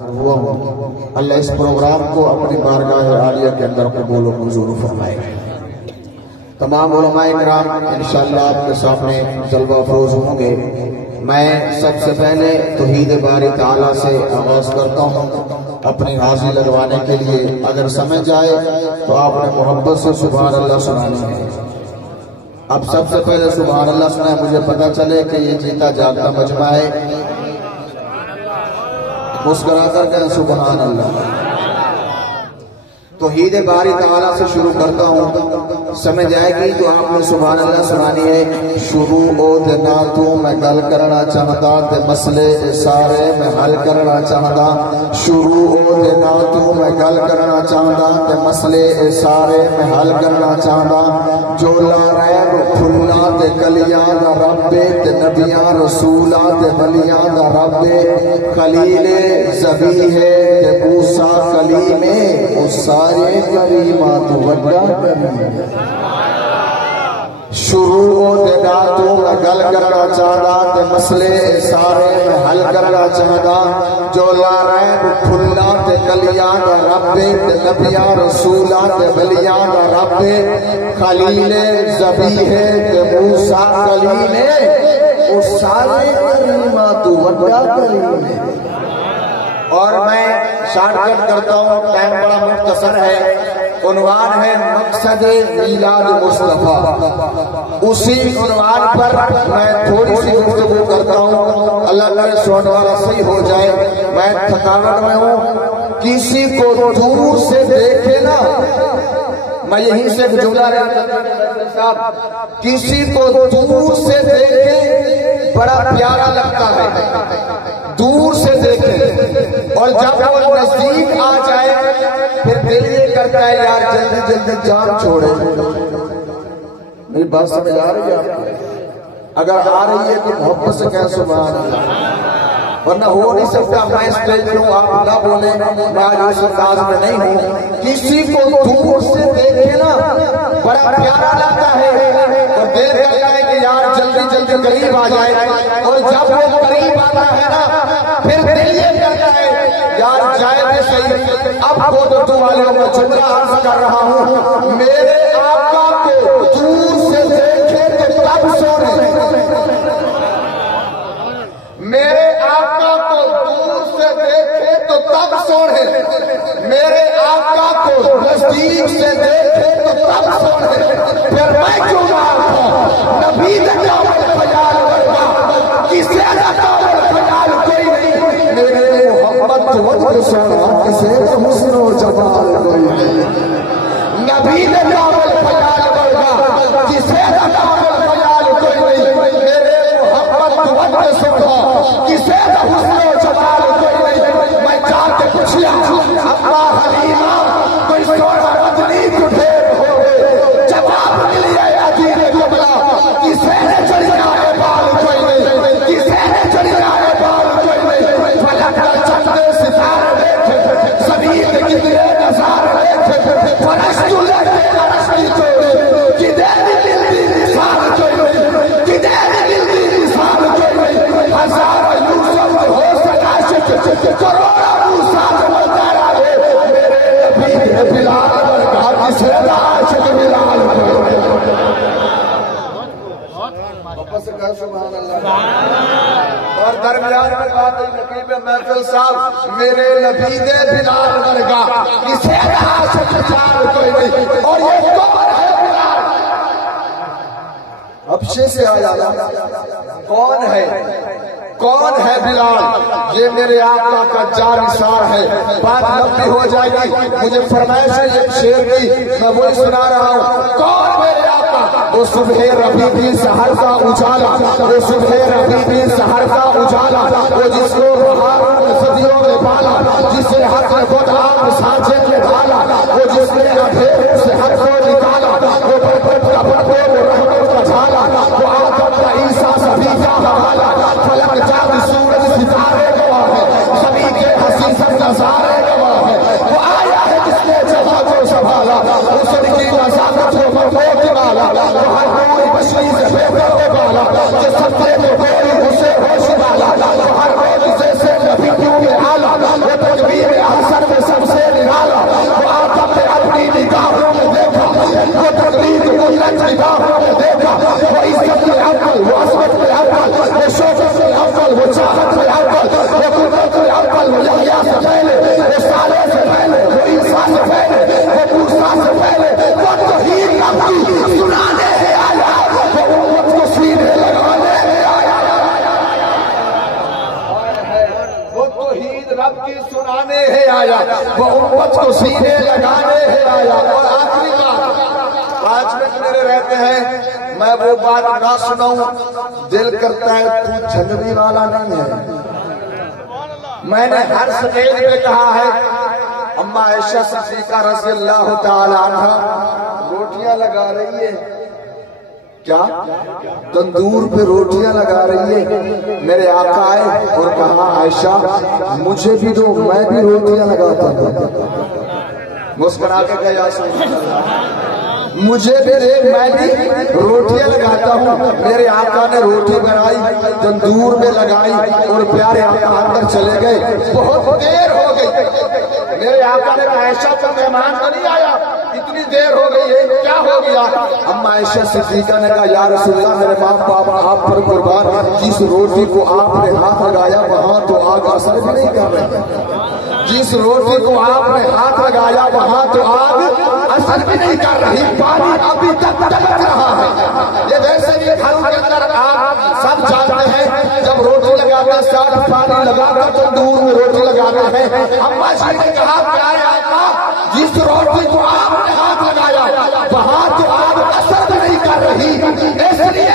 ہوا ہوں، اللہ اس پروگرام کو اپنی بارگاہ عالیہ کے اندر قبول و منظور فرمائے۔ تمام علماء کرام انشاءاللہ آپ کے سامنے جلوہ افروز ہوں گے۔ میں سب سے پہلے توحید باری تعالیٰ سے آغاز کرتا ہوں اپنی حاضری لگوانے کے لیے۔ اگر سمجھ جائے تو آپ نے محبت سے سبحان اللہ سنانی ہے۔ اب سب سے پہلے سبحان اللہ سنائے، مجھے پتا چلے کہ یہ جیتا جاگتا مجمع ہے۔ مسکرا کر کہنا سبحان اللہ۔ توحید باری تعالیٰ سے شروع کرتا ہوں، سمجھ آئے گی تو آپ نے سبحان اللہ سنانی ہے۔ شروع او دینا تو میں گل کرنا چاہتا تے مسئلے سارے میں حل کرنا چاہتا۔ شروع او دینا تو میں گل کرنا چاہتا تے مسئلے سارے میں حل کرنا چاہتا۔ جو لا ریب پھلا تے کلیاں دا رب تے نبیاں رسولاں تے ولیاں دا رب خلیل ذبیح تے موسیٰ کلیم اس سارے کریمات وڈا کریم۔ شروع دینا تو میں گل کرنا چاہتا تے مسئلے سارے میں حل کرنا چاہتا۔ جو لا ریب پھلا تے کلیاں دا رب تے نبیاں رسولاں تے ولیاں دا رب خلیل ذبیح تے موسیٰ کلیم او سارے کریمات وڈا کریم۔ اور میں شارٹ کٹ کرتا ہوں، ٹائم بڑا مختصر ہے۔ عنوان ہے مقصد میلاد مصطفیٰ۔ اسی عنوان پر میں تھوڑی سی گفتگو کرتا ہوں، اللہ کرے سننے والا صحیح ہو جائے۔ میں تھکاوٹ میں ہوں، کسی کو دور سے دیکھے نا، میں یہیں سے جملہ صاحب، کسی کو دور سے دیکھے بڑا پیارا لگتا ہے، دور سے دیکھے، اور جب وہ نزدیک آ جائے پھر دل یہ کرتا ہے یار جلدی جلدی جان چھوڑے۔ میری بات سمجھ آ رہی ہے آپ کو؟ اگر آ رہی ہے تو محبت سے کہہ سبحان اللہ، ورنہ ہو نہیں سکتا میں اسٹیج پہ ہوں آپ نہ بولیں، میں آج اس انداز میں نہیں ہوں۔ کسی کو دور سے دیکھے نا بڑا پیارا لگتا ہے، اور دل کرتا ہے کہ یار جلدی جلدی قریب آ جائے، اور جب وہ قریب آتا ہے نا پھر دل یہ کرتا ہے یار جائے بھی صحیح۔ اب خود والوں میں جملہ عرض کر رہا ہوں، میرے آقا کو دور سے دیکھے تو تب سونے، میرے آقا کو دور سے دیکھے تو تب سونے، میرے آقا کو نزدیک سے دیکھے تو تب سونے۔ پھر میں کیوں نہ آتا نبی دکھاوت خیال ورگا کسے دکھاوت خیال کوئی نہیں، میرے محمد وجہ سونا کسے حسن و جمال کوئی نہیں، نبی دکھاوت خیال ورگا کسے دکھاوت خیال کوئی نہیں، میرے محمد وجہ سونا کسے حسن و جمال کوئی نہیں۔ میں جا کے پوچھیا اپنا حلیمہ کوئی سونا مدنی تو ڈھیر ہو گئے، جواب ملیا عجیب قبلہ کسے نے چڑھیا ہے بال کوئی نہیں، کسے نے چڑھیا ہے بال کوئی نہیں۔ فلک کا چندے ستارے دیکھے، زمین کے گرے نظارے دیکھے، فرش چولے کے رشتی چوڑے، کدے دل دی نثار کوئی نہیں، کدے دل دی نثار کوئی نہیں۔ ہزار یوسف ہو سکا شک کروڑا موسیٰ مدارا ہے، میرے نبی بلال ورگا کسے عاشق بلال کوئی واپس سے کہا سبحان اللہ۔ اور درمیان میں بات نقیب محفل صاحب، میرے نبی دے بلال ورگا کسے عاشق بلال کوئی نہیں۔ اور یہ کون ہے بلال؟ حبشے سے آیا کون ہے؟ کون ہے بلال؟ یہ میرے آقا کا جانثار ہے۔ بات لمبی ہو جائے گی، مجھے فرمائش ہے ایک شعر کی، میں وہی سنا رہا ہوں۔ کون میرے آقا؟ وہ صبح ربیع بھی سحر کا اجالا، وہ صبح ربیع بھی سحر کا اجالا، وہ جس کو بہار صدیوں میں پالا، جسے حق نے خود آپ سانچے میں ڈالا، وہ جس نے اندھیرے سے حق کو نکالا، وہ برکت کا پردے وہ رحمت کا جھالا، وہ آدم کا عیسیٰ سبھی کا حوالہ، فلک چاند سورج ستارے گواہ ہے، سبھی کے حسین نظارے گواہ ہے، وہ آیا ہے جس نے جہاں کو سنبھالا، اس کی نزاکت کو مرفوع والا، وہ ہر کوئی بشری سے بہتر ہو والا، جو سب سے بہتر اسے ہوش والا، وہ ہر روز سے نبی کیوں میں آلا، وہ تو آیا، وہ امت کو سینے لگانے ہے آیا۔ اور آخری بات، 5 منٹ میرے رہتے ہیں، میں وہ بات نہ سناؤں، دل کرتا ہے تو جھگڑی والا نہیں ہے۔ میں نے ہر سٹیج پہ کہا ہے، اما عائشہ صدیقہ رضی اللہ تعالی عنہ روٹیاں لگا رہی ہے، کیا تندور پہ روٹیاں لگا رہی ہے، میرے آقا آئے اور کہا عائشہ مجھے بھی دو، میں بھی روٹیاں لگاتا ہوں۔ مسکرا کے کہا یا سبحان اللہ، مجھے بھی دے، میں بھی روٹیاں لگاتا ہوں۔ میرے آقا نے روٹی بنائی، تندور میں لگائی اور پیارے آقا اندر چلے گئے۔ بہت دیر ہو گئی، میرے آقا نے کہا عائشہ کا مہمان تو نہیں آیا، اتنی دیر ہو گئی ہے، کیا ہو گیا؟ اما عائشہ صدیقہ نے کہا یا رسول اللہ، میرے ماں باپ آپ پر قربان، جس روٹی کو آپ نے ہاتھ لگایا وہاں تو آگ اثر بھی نہیں کر رہی، جس روٹی کو آپ نے ہاتھ لگایا وہاں تو آگ اثر بھی نہیں کر رہی، پانی ابھی تک دلک رہا ہے۔ یہ ویسے بھی گھروں کے اندر آگ سب جانتے ہیں، جب روٹی لگاتے ہیں ساتھ پانی لگا کر تندور میں روٹی لگاتے ہیں۔ اما جی نے کہا پیارے آقا جس روٹی کو آپ نے ہاتھ لگایا وہاں تو آگ اثر بھی نہیں کر رہی، اس لیے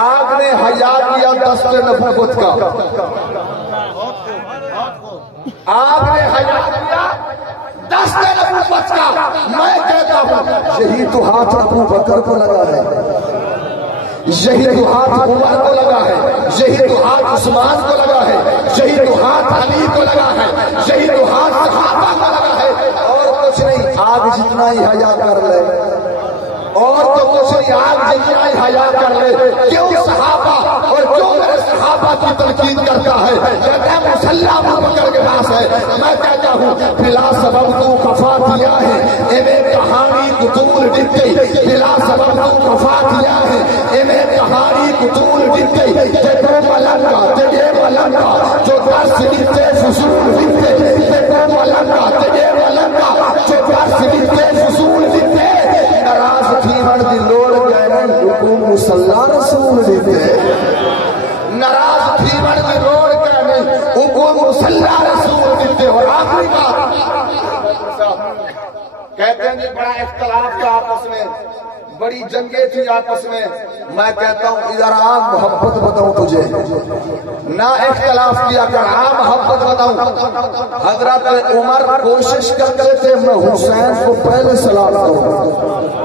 آگ نے حیا کیا دست نبوت کا، آپ نے حیا کیا دست نبوت کا۔ میں کہتا ہوں یہی تو ہاتھ ابو بکر کو لگا ہے، یہی تو ہاتھ عمر کو لگا ہے، یہی تو ہاتھ عثمان کو لگا ہے، یہی تو ہاتھ علی کو لگا ہے، یہی تو ہاتھ صحابہ کو لگا ہے۔ اور کچھ نہیں، آگ جتنا ہی حیا کر لے، اور تو کچھ نہیں، آگ جتنا ہی حیا کر لے۔ کیوں صحابہ اور کیوں میرے صحابہ کی تلقین کرتا ہے؟ کہتا ہے مسلح ابو بکر کے پاس ہے۔ میں کہتا ہوں بلا سبب تو کفا دیا ہے، انہیں کہانی قطول ڈٹ گئی، بلا سبب تو کفا دیا ہے، انہیں کہانی قطول ڈٹ گئی۔ تیرے ملنگا تیرے ملنگا جو درس لیتے فضول لیتے، تیرے ملنگا تیرے ملنگا جو درس لیتے فضول لیتے، ناراض تھی ہر دل لوڑ گئے حکم مسلح رسول دیتے، ناراض تھی ہر دل لوڑ گئے حکم مسلح رسول دیتے۔ اور آخری بات کہتے ہیں کہ بڑا اختلاف تھا آپس میں، بڑی جنگیں تھی آپس میں۔ میں کہتا ہوں ادھر آ محبت بتاؤں تجھے، نہ اختلاف کیا کر، آ محبت بتاؤں۔ حضرت عمر کوشش کرتے تھے میں حسین کو پہلے سلام کروں،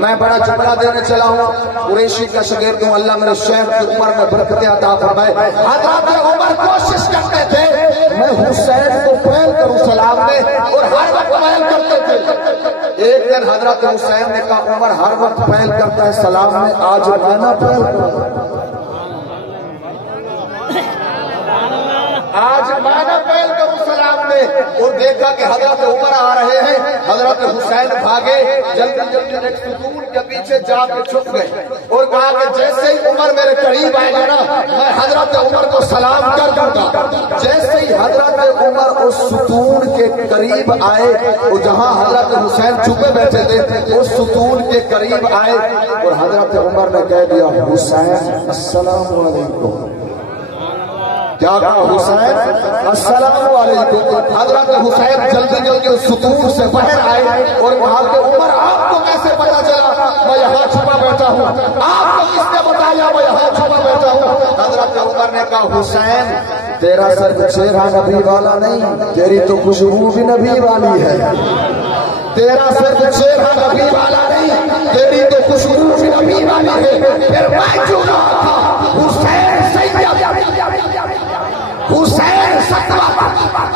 میں بڑا جملہ دینے چلا ہوں، قریشی کا شاگرد ہوں، اللہ میرے شیخ کی عمر میں برکت عطا فرمائے۔ حضرت عمر کوشش کرتے تھے میں حسین کو پہل کروں سلام میں، اور ہر وقت پہل کرتے تھے۔ ایک دن حضرت حسین نے کہا عمر ہر وقت پہل کرتا ہے سلام میں، آج میں نہ پہل کروں، آج میں نہ پہل کروں سلام میں۔ اور دیکھا کہ حضرت عمر آ رہے ہیں، حضرت حسین بھاگے، جلدی جلدی ایک ستون کے پیچھے جا کے چھپ گئے اور کہا کہ جیسے ہی عمر میرے قریب آئے گا نا میں حضرت عمر کو سلام کر دوں گا۔ جیسے ہی حضرت عمر اس ستون کے قریب آئے، اور جہاں حضرت حسین چھپے بیٹھے تھے اس ستون کے قریب آئے اور حضرت عمر نے کہہ دیا حسین السلام علیکم۔ کیا کہا حسین السلام علیکم۔ حضرت حسین جلدی جلدی اس ستون سے باہر آئے اور کہا کہ عمر آپ کو کیسے پتا چلا میں یہاں چھپا بیٹھا ہوں، آپ کو کس نے بتایا میں یہاں چھپا بیٹھا ہوں؟ حضرت عمر نے کہا حسین تیرا صرف چہرہ نبی والا نہیں، تیری تو خوشبو بھی نبی والی ہے، تیرا صرف چہرہ نبی والا نہیں، تیری تو خوشبو بھی نبی والی ہے۔ پھر میں کیوں نہ تھا حسین سید، حسین ستوہ،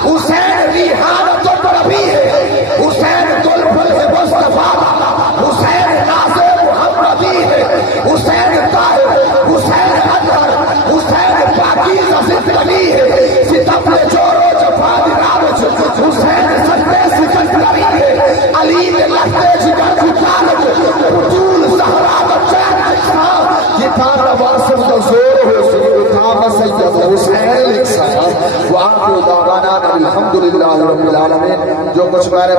حسین ریحانت النبی ہے، حسین گلبن مصطفیٰ، حسین ناصر محمدی ہے، حسین طاہر، حسین اطہر، حسین پاکیزہ زندگی ہے، ستم نے جورو جفاد راوج، حسین ستے سکندری ہے، علی نے لفتے جگر کتارت، بطول زہرا بچین اکسان، یہ تھا نواسم کا زور ہے، سید حسین لکھ سکتا۔ وآخر دعوانا الحمدللہ رب العالمین۔ جو کچھ میں نے